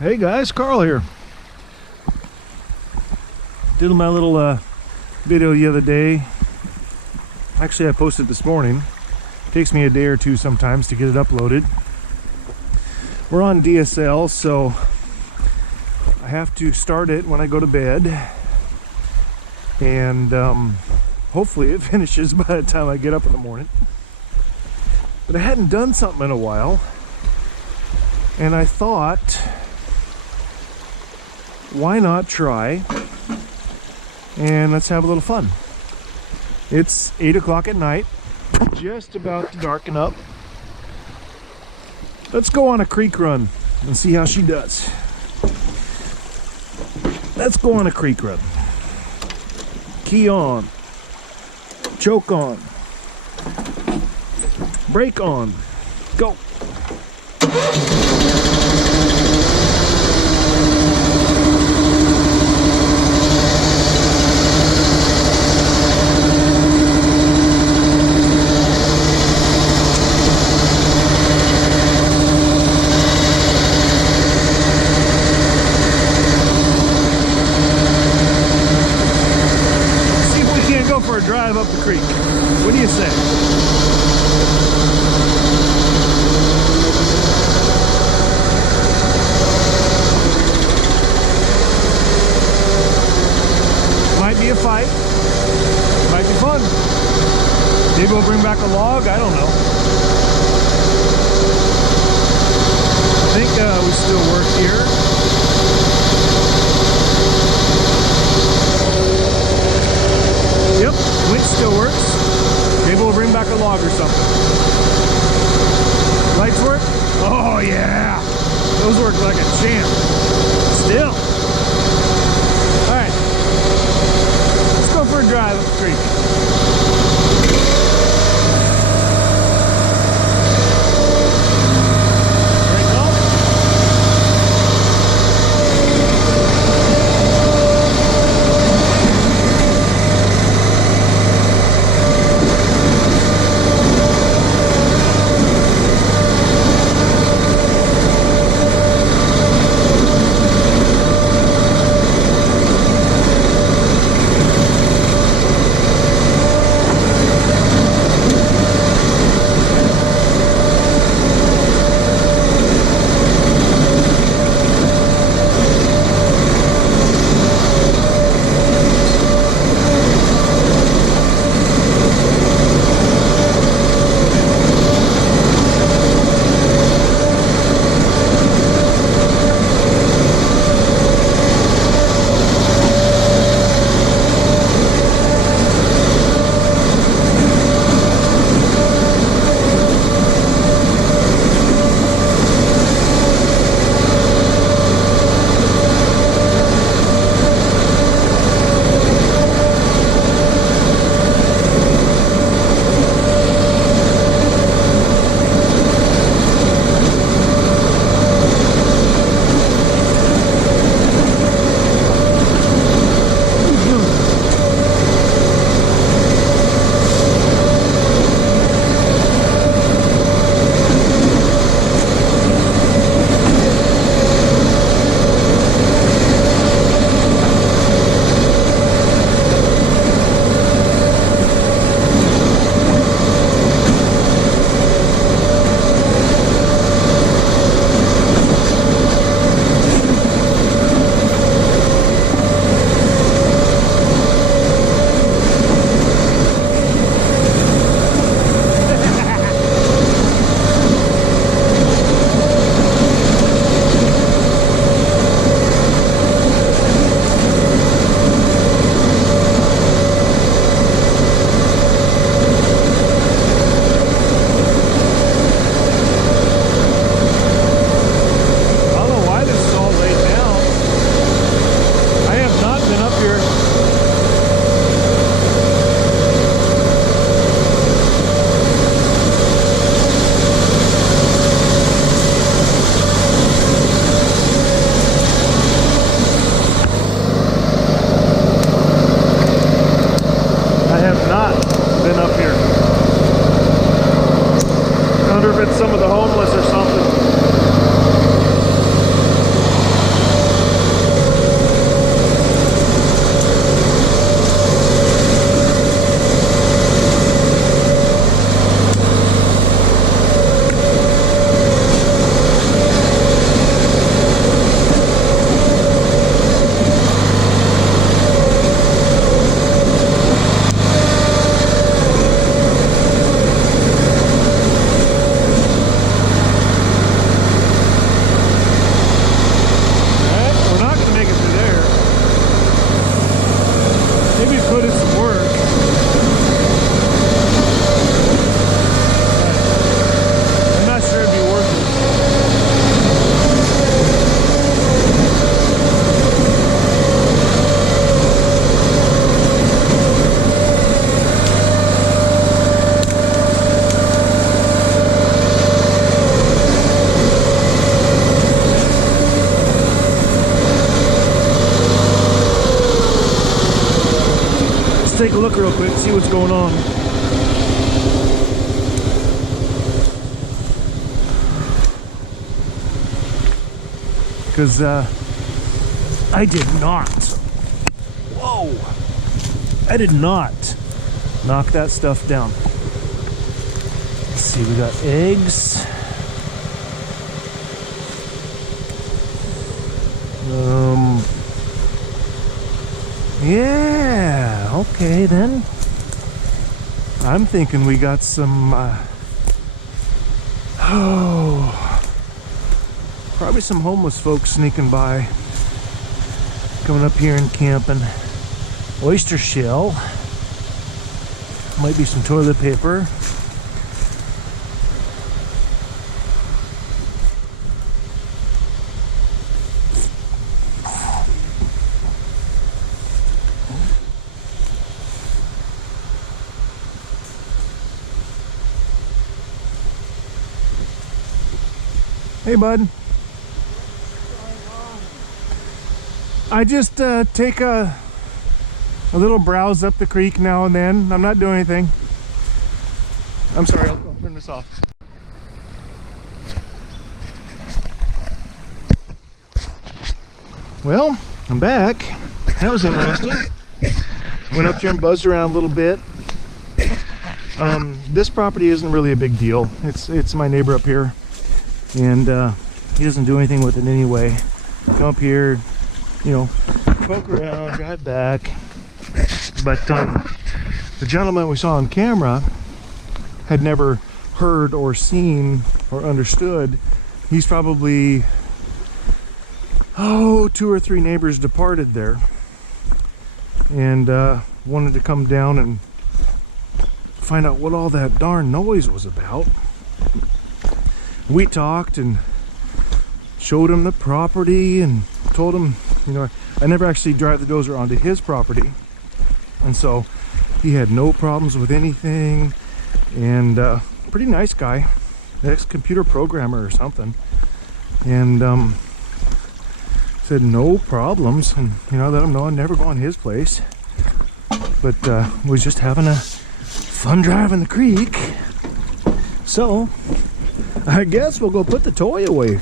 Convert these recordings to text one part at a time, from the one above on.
Hey guys, Carl here. Did my little video the other day. Actually, I posted this morning. It takes me a day or two sometimes to get it uploaded. We're on DSL, so I have to start it when I go to bed. And hopefully it finishes by the time I get up in the morning. But I hadn't done something in a while. And I thought, why not try and let's have a little fun. It's 8 o'clock at night, just about to darken up. Let's go on a creek run and see how she does. Let's go on a creek run. Key on, choke on, brake on, go. For a drive up the creek. What do you say? Might be a fight. Might be fun. Maybe we'll bring back a log. I don't know. I think we still work here. Yep, winch still works. Maybe we'll bring back a log or something. Lights work? Oh yeah! Those work like a champ. Still. Alright. Let's go for a drive up the creek. take a look real quick, see what's going on. Because I did not. Whoa! I did not knock that stuff down. Let's see, we got eggs. Yeah, okay then. I'm thinking we got some, probably some homeless folks sneaking by, coming up here and camping. Oyster shell. Might be some toilet paper. Hey, bud. I just take a little browse up the creek now and then. I'm not doing anything. I'm sorry, I'll turn this off. Well, I'm back. That was interesting. Went up here and buzzed around a little bit. This property isn't really a big deal. It's my neighbor up here. And he doesn't do anything with it anyway. Come up here, you know, poke around, drive back. But the gentleman we saw on camera had never heard or seen or understood. He's probably, 2 or 3 neighbors departed there, and wanted to come down and find out what all that darn noise was about. We talked and showed him the property and told him, you know, I never actually drive the dozer onto his property, and so he had no problems with anything. And pretty nice guy, ex-computer programmer or something, and said no problems. And you know, I let him know I'd never go on his place, but was just having a fun drive in the creek. So I guess we'll go put the toy away.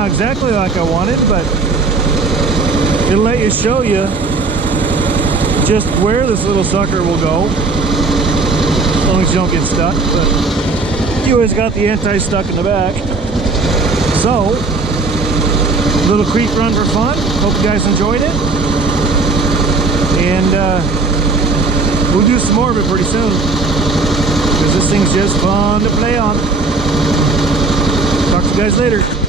out exactly like I wanted, but it'll let you show you just where this little sucker will go, as long as you don't get stuck. But you always got the anti-stuck in the back. So, little creek run for fun. Hope you guys enjoyed it, and we'll do some more of it pretty soon, because this thing's just fun to play on. Talk to you guys later.